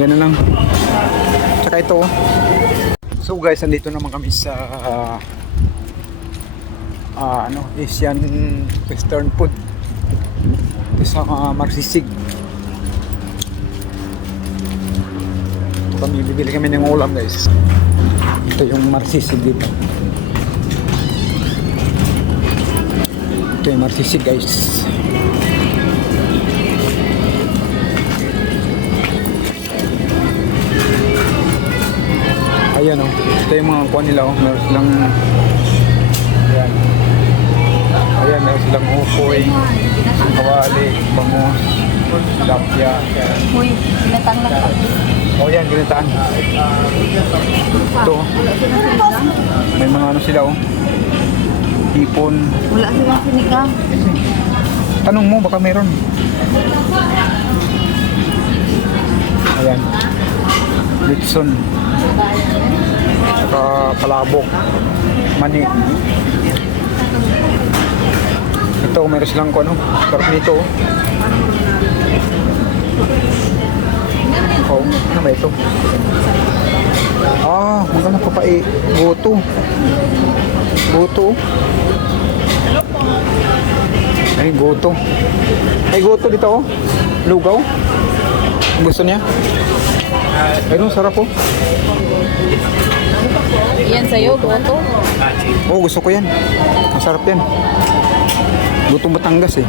Ayan na lang. Tsaka ito. oh. So guys, nandito naman kami sa ah, ano, Asian Western Food. Ito sa uh, Marsisig. Ito kami, bibili kami ng ulam guys. Ito yung Marsisig dito. Ito yung Marsisig guys. Ayan o. Oh. Ito yung mga kuha nila o. Oh. Meron silang... Ayan. Ayan, meron silang ukoy, kawali, bangus, lapya. Uy, pinatang lang. O yan, ginitaan. Ito. oh. May mga ano sila o. Hipon. Wala silang sinigang. Tanong mo, baka meron. Ayan. Litson. Saka palabok. Mani. Ito, meron silang ano. Sarap nito. Oh, ano ba ito? Ah, maganda pa pa eh. Goto. Goto. Ay, goto. Ay, goto dito oh. Lugaw. Gusto niya? Ayun, sarap oh. Yan sa'yo, goto. Oo, gusto ko yan. Masarap yan. Lutong Batangas eh.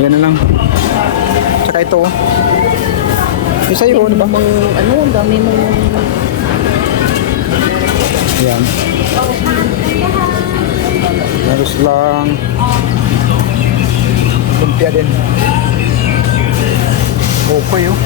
Ayan na lang. Tsaka ito oh. Yung sa'yo, ano ba? Mang, ano, ang dami mong... Ayan. Meron lang lumpia din. Okay oh.